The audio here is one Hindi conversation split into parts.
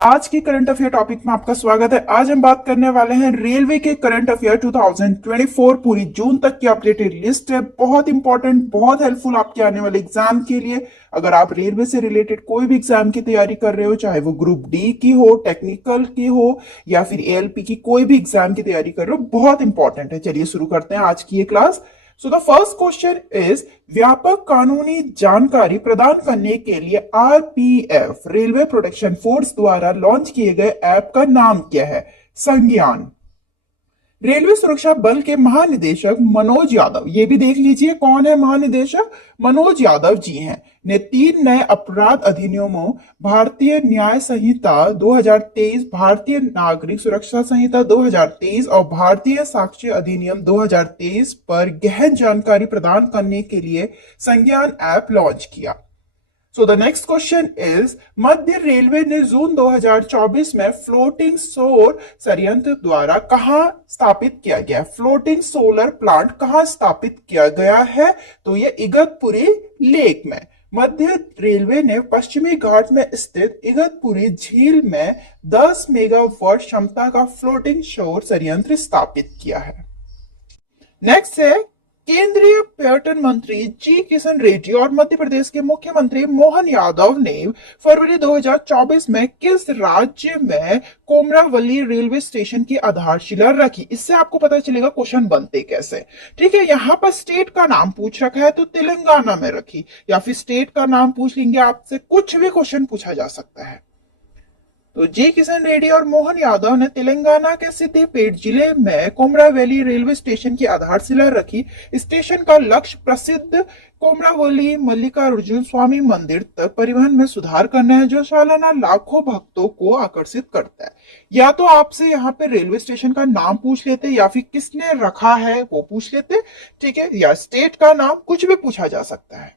आज की करंट अफेयर टॉपिक में आपका स्वागत है। आज हम बात करने वाले हैं रेलवे के करंट अफेयर 2024 पूरी जून तक की अपडेटेड लिस्ट है। बहुत इंपॉर्टेंट, बहुत हेल्पफुल आपके आने वाले एग्जाम के लिए। अगर आप रेलवे से रिलेटेड कोई भी एग्जाम की तैयारी कर रहे हो, चाहे वो ग्रुप डी की हो, टेक्निकल की हो या फिर एएलपी की कोई भी एग्जाम की तैयारी कर रहे हो, बहुत इंपॉर्टेंट है। चलिए शुरू करते हैं आज की ये class. So the first question is, व्यापक कानूनी जानकारी प्रदान करने के लिए आरपीएफ रेलवे प्रोटेक्शन फोर्स द्वारा लॉन्च किए गए ऐप का नाम क्या है? संज्ञान। रेलवे सुरक्षा बल के महानिदेशक मनोज यादव, ये भी देख लीजिए कौन है महानिदेशक, मनोज यादव जी हैं, ने 3 नए अपराध अधिनियमों, भारतीय न्याय संहिता 2023, भारतीय नागरिक सुरक्षा संहिता 2023 और भारतीय साक्ष्य अधिनियम 2023 पर गहन जानकारी प्रदान करने के लिए संज्ञान ऐप लॉन्च किया। So the next question is, Madhya railway ने जून 2024 में फ्लोटिंग सौर संयंत्र द्वारा कहां स्थापित किया गया? फ्लोटिंग सोलर प्लांट कहां स्थापित किया गया है? तो यह इगतपुरी लेक में। मध्य रेलवे ने पश्चिमी घाट में स्थित इगतपुरी झील में 10 मेगावाट क्षमता का फ्लोटिंग सौर संयंत्र स्थापित किया है। नेक्स्ट है, केंद्रीय पर्यटन मंत्री जी किशन रेड्डी और मध्य प्रदेश के मुख्यमंत्री मोहन यादव ने फरवरी 2024 में किस राज्य में कोमरावली रेलवे स्टेशन की आधारशिला रखी? इससे आपको पता चलेगा क्वेश्चन बनते कैसे। ठीक है, यहां पर स्टेट का नाम पूछ रखा है तो तेलंगाना में रखी, या फिर स्टेट का नाम पूछ लेंगे आपसे, कुछ भी क्वेश्चन पूछा जा सकता है। तो जी किशन रेड्डी और मोहन यादव ने तेलंगाना के सिद्दीपेट जिले में कोमरावेली रेलवे स्टेशन की आधारशिला रखी। स्टेशन का लक्ष्य प्रसिद्ध कोमरावली मल्लिकार्जुन स्वामी मंदिर तक परिवहन में सुधार करना है, जो सालाना लाखों भक्तों को आकर्षित करता है। या तो आपसे यहाँ पे रेलवे स्टेशन का नाम पूछ लेते, या फिर किसने रखा है वो पूछ लेते, ठीक है, या स्टेट का नाम, कुछ भी पूछा जा सकता है।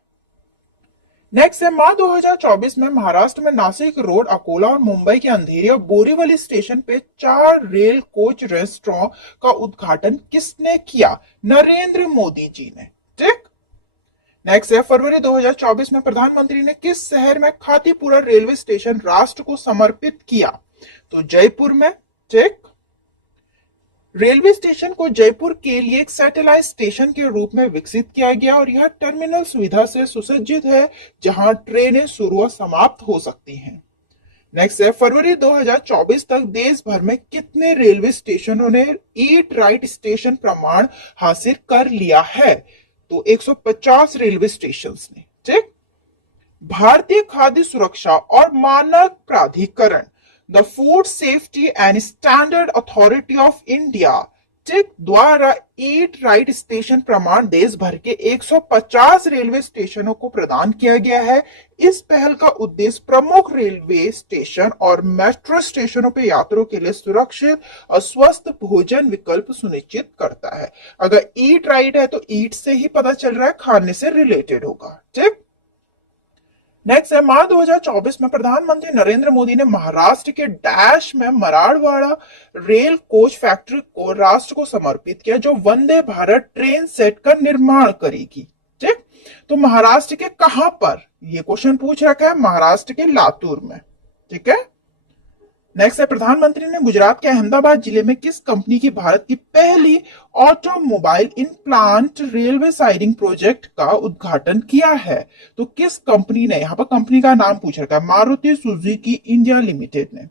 नेक्स्ट है, मार्च 2024 में महाराष्ट्र में नासिक रोड, अकोला और मुंबई के अंधेरी और बोरीवली स्टेशन पे 4 रेल कोच रेस्टोरेंट का उद्घाटन किसने किया? नरेंद्र मोदी जी ने। ठीक। नेक्स्ट है, फरवरी 2024 में प्रधानमंत्री ने किस शहर में खातीपुरा रेलवे स्टेशन राष्ट्र को समर्पित किया? तो जयपुर में। ठीक। रेलवे स्टेशन को जयपुर के लिए एक सैटेलाइट स्टेशन के रूप में विकसित किया गया और यह टर्मिनल सुविधा से सुसज्जित है, जहां ट्रेनें शुरू और समाप्त हो सकती हैं। नेक्स्ट है, फरवरी 2024 तक देश भर में कितने रेलवे स्टेशनों ने ईट राइट स्टेशन प्रमाण हासिल कर लिया है? तो 150 रेलवे स्टेशन ने। ठीक। भारतीय खाद्य सुरक्षा और मानक प्राधिकरण, the food safety and standard authority of India, टिक द्वारा ईट राइट स्टेशन प्रमाण देश भर के 150 रेलवे स्टेशनों को प्रदान किया गया है। इस पहल का उद्देश्य प्रमुख रेलवे स्टेशन और मेट्रो स्टेशनों पर यात्रियों के लिए सुरक्षित और स्वस्थ भोजन विकल्प सुनिश्चित करता है। अगर ईट राइट है तो ईट से ही पता चल रहा है खाने से रिलेटेड होगा। ठीक। नेक्स्ट है, मार्च 2024 में प्रधानमंत्री नरेंद्र मोदी ने महाराष्ट्र के डैश में मराठवाड़ा रेल कोच फैक्ट्री को राष्ट्र को समर्पित किया, जो वंदे भारत ट्रेन सेट का निर्माण करेगी। ठीक। तो महाराष्ट्र के कहां पर, ये क्वेश्चन पूछ रखा है, महाराष्ट्र के लातूर में। ठीक है। नेक्स्ट है, प्रधानमंत्री ने गुजरात के अहमदाबाद जिले में किस कंपनी की भारत की पहली automobile in plant railway siding project का उद्घाटन किया है? तो किस कंपनी ने, यहां पर कंपनी का नाम पूछ रखा है, मारुति सुजुकी इंडिया लिमिटेड ने।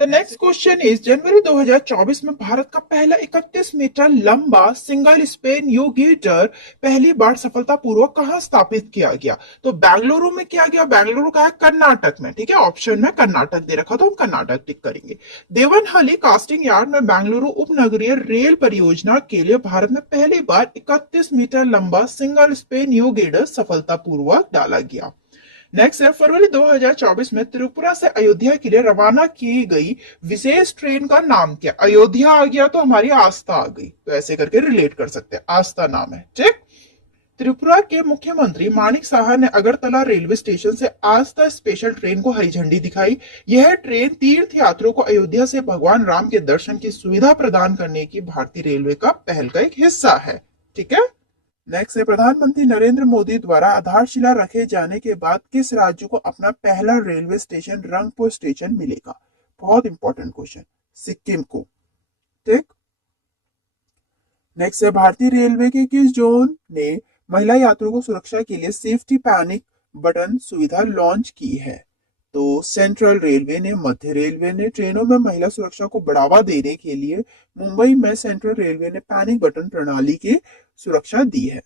द नेक्स्ट क्वेश्चन इज, जनवरी 2024 में भारत का पहला 31 मीटर लंबा सिंगल स्पेन यू गिटर पहली बार सफलतापूर्वक कहां स्थापित किया गया? तो बेंगलुरु में किया गया। बेंगलुरु का है कर्नाटक में। ठीक है, ऑप्शन में कर्नाटक दे रखा, तो हम कर्नाटक टिक करेंगे। देवनहली कास्टिंग यार्ड में बेंगलुरु उपनगरीय रेल परियोजना के लिए भारत में पहली बार 31 मीटर लंबा सिंगल स्पेन यू गिटर सफलतापूर्वक डाला गया। नेक्स्ट है, फरवरी 2024 में त्रिपुरा से अयोध्या के लिए रवाना की गई विशेष ट्रेन का नाम क्या? अयोध्या आ गया तो हमारी आस्था आ गई, तो ऐसे करके रिलेट कर सकते हैं, आस्था नाम है। ठीक। त्रिपुरा के मुख्यमंत्री माणिक साहा ने अगरतला रेलवे स्टेशन से आस्था स्पेशल ट्रेन को हरी झंडी दिखाई। यह ट्रेन तीर्थ यात्रियों को अयोध्या से भगवान राम के दर्शन की सुविधा प्रदान करने की भारतीय रेलवे का पहल का एक हिस्सा है। ठीक है। नेक्स्ट है, प्रधानमंत्री नरेंद्र मोदी द्वारा आधारशिला रखे जाने के बाद किस राज्य को अपना पहला रेलवे स्टेशन रंगपुर स्टेशन मिलेगा? बहुत इंपॉर्टेंट क्वेश्चन, सिक्किम को। ठीक। नेक्स्ट है, भारतीय रेलवे के किस जोन ने महिला यात्रियों को सुरक्षा के लिए सेफ्टी पैनिक बटन सुविधा लॉन्च की है? तो सेंट्रल रेलवे ने, मध्य रेलवे ने ट्रेनों में महिला सुरक्षा को बढ़ावा देने के लिए मुंबई में सेंट्रल रेलवे ने पैनिक बटन प्रणाली की सुरक्षा दी है।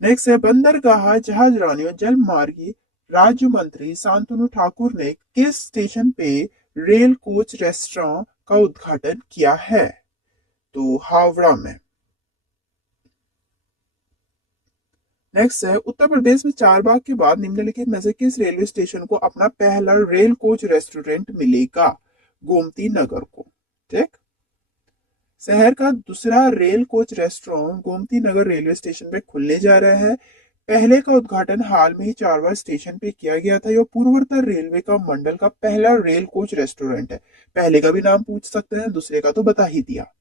नेक्स्ट है, बंदरगाह जहाजरानी और जल मार्गी राज्य मंत्री शांतनु ठाकुर ने किस स्टेशन पे रेल कोच रेस्टोरेंट का उद्घाटन किया है? तो हावड़ा में। नेक्स्ट है, उत्तर प्रदेश में चारबाग के बाद निम्नलिखित में से किस रेलवे स्टेशन को अपना पहला रेल कोच रेस्टोरेंट मिलेगा? गोमती नगर को। ठीक। शहर का दूसरा rail coach restaurant Gomti Nagar railway station पे खुलने जा रहा है। पहले का उद्घाटन हाल में ही चारबाग स्टेशन पे किया गया था। यह पूर्वोत्तर रेलवे का मंडल का पहला रेल कोच रेस्टोरेंट है। पहले का भी नाम पूछ सकते हैं, दूसरे का तो बता ही दिया।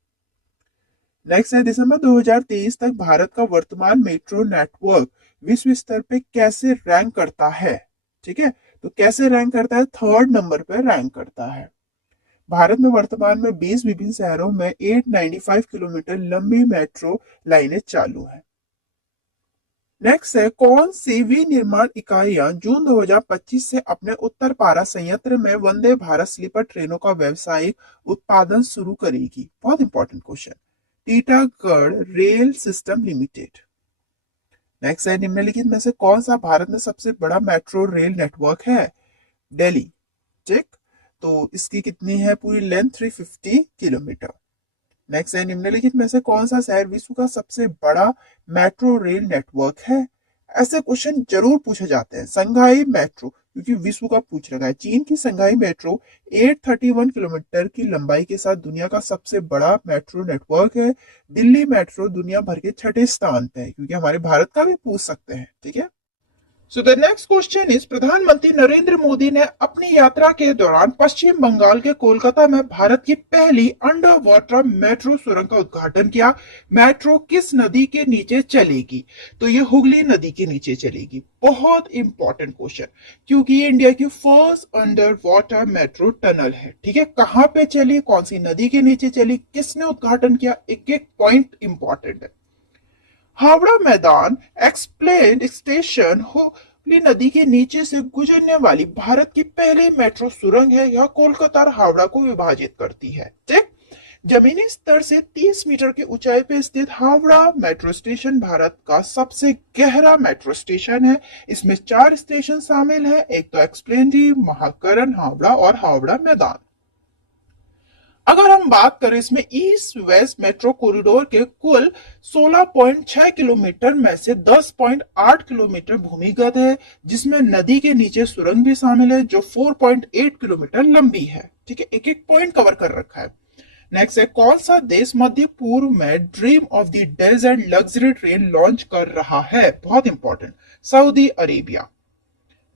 नेक्स्ट है, दिसंबर 2023 तक भारत का वर्तमान मेट्रो नेटवर्क विश्व स्तर पे कैसे रैंक करता है? ठीक है, तो कैसे रैंक करता है? थर्ड नंबर पे रैंक करता है। भारत में वर्तमान में 20 विभिन्न शहरों में 895 किलोमीटर लंबी मेट्रो लाइनें चालू है। नेक्स्ट है, कौन सी विनिर्माण इकाइयां जून 2025 से अपने उत्तर पारा संयंत्र में वंदे भारत स्लीपर ट्रेनों का व्यावसायिक उत्पादन शुरू करेगी? बहुत important question. Titagarh rail system limited. Next है, निम्नलिखित में से कौन सा भारत में सबसे बड़ा मेट्रो रेल नेटवर्क है? दिल्ली। ठीक। तो इसकी कितनी है पूरी लेंथ? 350 किलोमीटर। नेक्स्ट है, निम्नलिखित में से कौन सा शहर विश्व का सबसे बड़ा मेट्रो रेल नेटवर्क है? ऐसे क्वेश्चन जरूर पूछे जाते हैं। संघाई मेट्रो, क्योंकि विश्व का पूछ रखा है। चीन की संघाई मेट्रो 831 किलोमीटर की लंबाई के साथ दुनिया का सबसे बड़ा मेट्रो नेटवर्क है। दिल्ली मेट्रो दुनिया भर के 6ठे स्थान पे है, क्योंकि हमारे भारत का भी पूछ सकते हैं। ठीक है। So the next question is, प्रधानमंत्री नरेंद्र मोदी ने अपनी यात्रा के दौरान पश्चिम बंगाल के कोलकाता में भारत की पहली अंडर वाटर मेट्रो सुरंग का उद्घाटन किया। मेट्रो किस नदी के नीचे चलेगी? तो ये हुगली नदी के नीचे चलेगी। बहुत इंपॉर्टेंट क्वेश्चन, क्योंकि ये इंडिया की first under water metro tunnel है। ठीक है, कहां पे चली, कौन सी नदी के नीचे चली, किसने उद्घाटन किया, एक एक पॉइंट इंपॉर्टेंट है। हावड़ा मैदान एक्सप्लेन स्टेशन हुगली नदी के नीचे से गुजरने वाली भारत की पहली मेट्रो सुरंग है। यह कोलकाता और हावड़ा को विभाजित करती है। ठीक। जमीनी स्तर से 30 मीटर की ऊंचाई पर स्थित हावड़ा मेट्रो स्टेशन भारत का सबसे गहरा मेट्रो स्टेशन है। इसमें 4 स्टेशन शामिल हैं, एक तो एक्सप्लेनरी, महाकरण, हावड़ा और हावड़ा मैदान। अगर हम बात करें इसमें ईस्ट वेस्ट मेट्रो कॉरिडोर के कुल 16.6 किलोमीटर में से 10.8 किलोमीटर भूमिगत है, जिसमें नदी के नीचे सुरंग भी शामिल है जो 4.8 किलोमीटर लंबी है। ठीक है, एक एक पॉइंट कवर कर रखा है। नेक्स्ट है, कौन सा देश मध्य पूर्व में dream of the desert luxury train launch कर रहा है? बहुत इंपॉर्टेंट, सऊदी अरेबिया।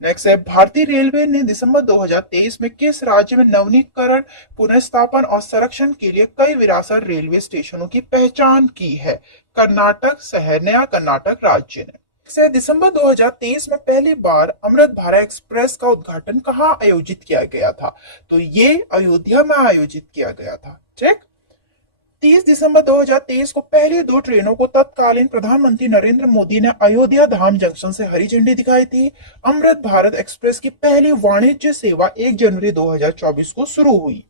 नेक्स्ट है, भारतीय रेलवे ने दिसंबर 2023 में किस राज्य में नवीनीकरण, पुनर्स्थापन और संरक्षण के लिए कई विरासत रेलवे स्टेशनों की पहचान की है? कर्नाटक शहर, नया कर्नाटक राज्य ने। से दिसंबर 2023 में पहली बार अमृत भारत एक्सप्रेस का उद्घाटन कहां आयोजित किया गया था? तो ये अयोध्या में आयोजित किया गया था। ठीक। 30 दिसंबर 2023 को पहली 2 ट्रेनों को तत्कालीन प्रधानमंत्री नरेंद्र मोदी ने अयोध्या धाम जंक्शन से हरी झंडी दिखाई थी। अमृत भारत एक्सप्रेस की पहली वाणिज्य सेवा 1 जनवरी 2024 को शुरू हुई।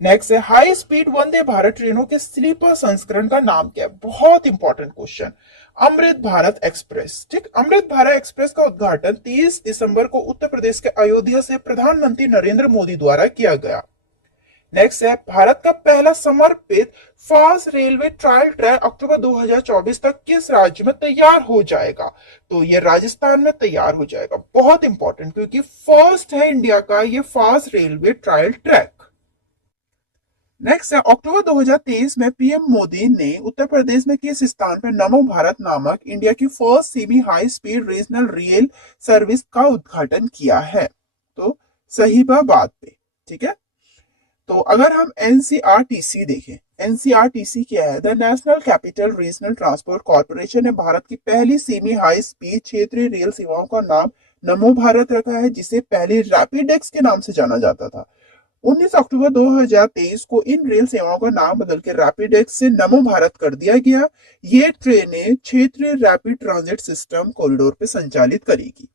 नेक्स्ट है, हाई स्पीड वंदे भारत ट्रेनों के स्लीपर संस्करण का नाम क्या है? बहुत important question, Amrit Bharat express. ठीक, अमृत भारत एक्सप्रेस का उद्घाटन 30 दिसंबर को उत्तर प्रदेश के अयोध्या से प्रधानमंत्री नरेंद्र मोदी द्वारा किया गया। नेक्स्ट है, भारत का पहला समर्पित फास्ट रेलवे ट्रायल ट्रैक अक्टूबर 2024 तक किस राज्य में तैयार हो जाएगा? तो ये राजस्थान में तैयार हो जाएगा। बहुत इंपॉर्टेंट, क्योंकि फर्स्ट है इंडिया का ये fast railway trial track. Next है, अक्टूबर 2023 में पीएम मोदी ने उत्तर प्रदेश में किस स्थान पर नमो भारत नामक इंडिया की first semi high speed regional rail service का उद्घाटन किया है? तो सहीबाबाद पे। ठीक है, तो अगर हम एनसीआरटीसी देखें, एनसीआरटीसी क्या है? The national capital regional transport corporation ने भारत की पहली सेमी हाई स्पीड क्षेत्रीय रेल सेवाओं का नाम नमो भारत रखा है, जिसे पहले रैपिडेक्स के नाम से जाना जाता था। 19 अक्टूबर 2023 को इन रेल सेवाओं का नाम बदल के रैपिड एक्स से नमो भारत कर दिया गया। ये ट्रेनें क्षेत्रीय रैपिड ट्रांजिट सिस्टम कॉरिडोर पे संचालित करेगी।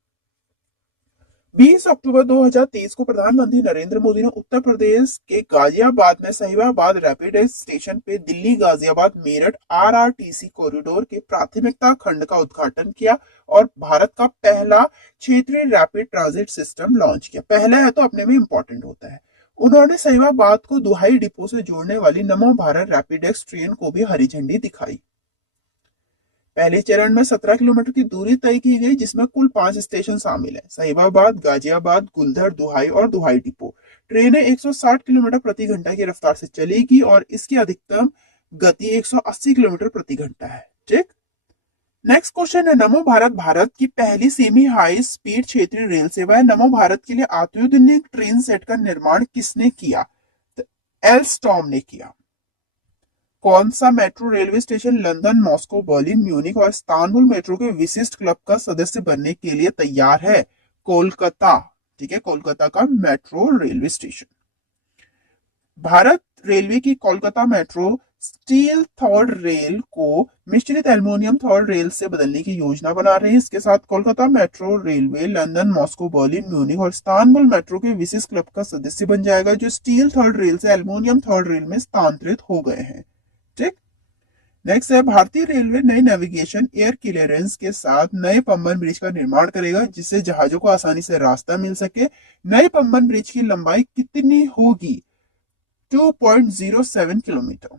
20 अक्टूबर 2023 को प्रधानमंत्री नरेंद्र मोदी ने उत्तर प्रदेश के गाजियाबाद में साहिबाबाद रैपिड एक्स स्टेशन पे दिल्ली गाजियाबाद मेरठ आरआरटीसी कॉरिडोर के प्राथमिकता खंड का उद्घाटन किया और भारत का पहला क्षेत्रीय रैपिड ट्रांजिट सिस्टम लॉन्च किया। पहला है तो अपने में इंपॉर्टेंट होता है। उन्होंने साहिबाबाद को दुहाई डिपो से जोड़ने वाली नमो भारत रैपिड एक्स ट्रेन को भी हरी झंडी दिखाई। पहले चरण में 17 किलोमीटर की दूरी तय की गई, जिसमें कुल 5 स्टेशन शामिल है: साहिबाबाद, गाजियाबाद, गुलधर, दुहाई और दुहाई डिपो। ट्रेनें 160 किलोमीटर प्रति घंटा की रफ्तार से चलेगी और इसकी अधिकतम गति 180 किलोमीटर प्रति घंटा है। ठीक। नेक्स्ट क्वेश्चन है, नमो भारत भारत की पहली सेमी हाई स्पीड क्षेत्रीय रेल सेवा है। नमो भारत के लिए अत्याधुनिक ट्रेन सेट का निर्माण किसने किया? तो एल्स्टॉम ने किया। कौन सा metro railway station London, Moscow, Berlin, Munich और इस्तांबुल मेट्रो के विशिष्ट क्लब का सदस्य बनने के लिए तैयार है? कोलकाता। ठीक है, कोलकाता का metro railway station. Bharat railway की Kolkata metro steel third rail को मिश्रित एल्युमिनियम थर्ड रेल से बदलने की योजना बना रही है। इसके साथ Kolkata metro railway London, Moscow, Berlin, Munich और इस्तांबुल मेट्रो के विशिष्ट क्लब का सदस्य बन जाएगा, जो स्टील थर्ड रेल से एल्युमिनियम थर्ड रेल में स्थानांतरित हो गए हैं। ठीक। नेक्स्ट है, भारतीय रेलवे नई नेविगेशन एयर क्लियरेंस के साथ नए पंबन ब्रिज का निर्माण करेगा, जिससे जहाजों को आसानी से रास्ता मिल सके। नए पंबन ब्रिज की लंबाई कितनी होगी? 2.07 किलोमीटर।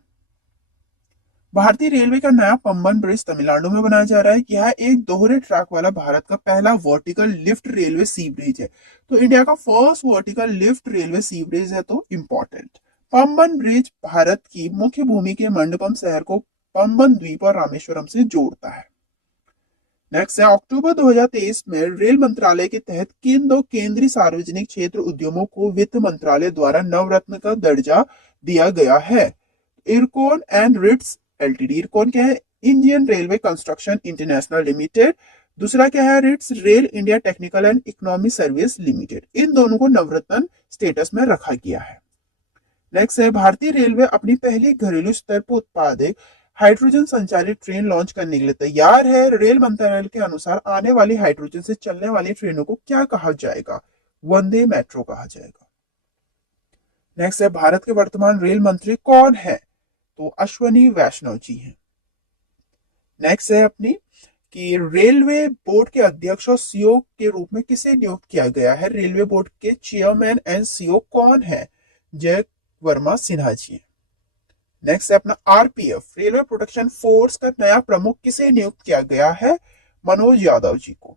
भारतीय रेलवे का नया पंबन ब्रिज तमिलनाडु में बनाया जा रहा है। यह एक दोहरे ट्रैक वाला भारत का पहला वर्टिकल लिफ्ट रेलवे सी ब्रिज है। तो इंडिया का फर्स्ट वर्टिकल लिफ्ट रेलवे सी ब्रिज है, तो इंपॉर्टेंट। पंबन ब्रिज भारत की मुख्य भूमि के मंडपम शहर को पंबन द्वीप और रामेश्वरम से जोड़ता है। नेक्स्ट है, अक्टूबर 2023 में रेल मंत्रालय के तहत किन दो केंद्रीय सार्वजनिक क्षेत्र उद्यमों को वित्त मंत्रालय द्वारा नवरत्न का दर्जा दिया गया है? IRCON and RITES LTD. इरकॉन क्या है? Indian railway construction international limited. दूसरा क्या है? RITES rail India technical and economy service limited. इन दोनों को नवरत्न स्टेटस में रखा गया है। नेक्स्ट है, भारतीय रेलवे अपनी पहली घरेलू स्तर पर उत्पादित हाइड्रोजन संचालित ट्रेन लॉन्च करने के लिए तैयार है। रेल मंत्रालय के अनुसार आने वाली हाइड्रोजन से चलने वाली ट्रेनों को क्या कहा जाएगा? वंदे मेट्रो कहा जाएगा। नेक्स्ट है, भारत के वर्तमान रेल मंत्री कौन है? तो अश्वनी वैष्णव जी हैं। नेक्स्ट है अपनी कि रेलवे बोर्ड के अध्यक्ष और सीईओ के रूप में किसे नियुक्त किया गया है? रेलवे बोर्ड के चेयरमैन एंड सीईओ कौन है? जय वर्मा सिन्हा जी। नेक्स्ट है अपना आरपीएफ रेलवे प्रोटेक्शन फोर्स का नया प्रमुख किसे नियुक्त किया गया है? मनोज यादव जी को।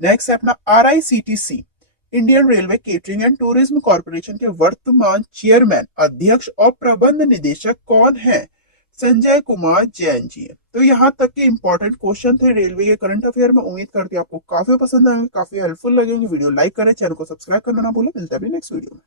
नेक्स्ट है अपना IRCTC Indian railway catering and tourism corporation के वर्तमान चेयरमैन, अध्यक्ष और प्रबंध निदेशक कौन है? संजय कुमार जैन जी। तो यहाँ तक के इंपॉर्टेंट क्वेश्चन थे रेलवे के करंट अफेयर में। उम्मीद करती हूँ आपको काफी पसंद आएंगे, काफी हेल्पफुल लगेंगे। वीडियो लाइक करें, चैनल को सब्सक्राइब करना ना भूलें। मिलता है नेक्स्ट वीडियो में।